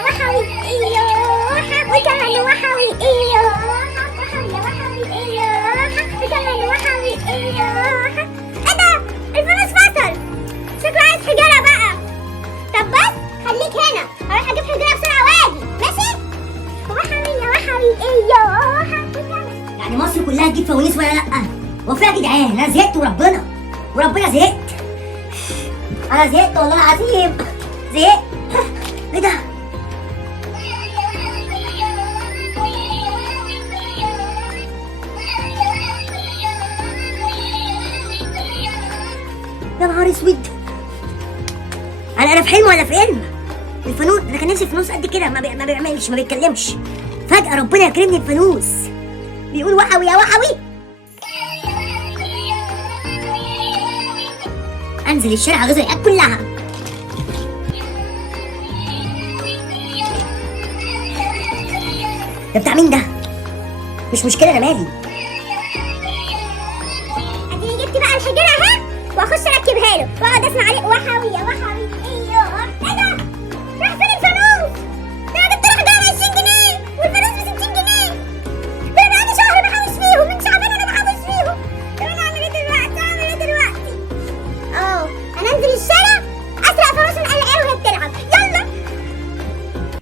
يا وحوي ايوه، وكمان وحوي ايوه، وحوي يا وحوي ايوه، وكمان وحوي ايوه. ايه ده؟ الفانوس فصل، شكله عايز حجاره بقى. طب بس خليك هنا، هروح اجيب حجاره بسرعه واجي، ماشي؟ وحوي يا وحوي ايوه. يعني مصر كلها تجيب فوانيس ولا لا؟ هو فيها يا جدعان؟ انا زهقت وربنا زهقت. انا زهقت والله العظيم، زهقت. ايه ده؟ يا نهار اسود، انا في حلم ولا في علم؟ الفانوس انا كان نفسي الفانوس قد كده، ما بيعملش، ما بيتكلمش. فجأة ربنا يكرمني الفانوس بيقول وحوي يا وحوي. انزل الشارع اغزل العيال كلها. ده بتاع مين ده؟ مش مشكلة، انا مالي. اديني جبت بقى الحجاره اهي، واخش اركبها له واقعد اسمع عليه وحوي يا وحوي.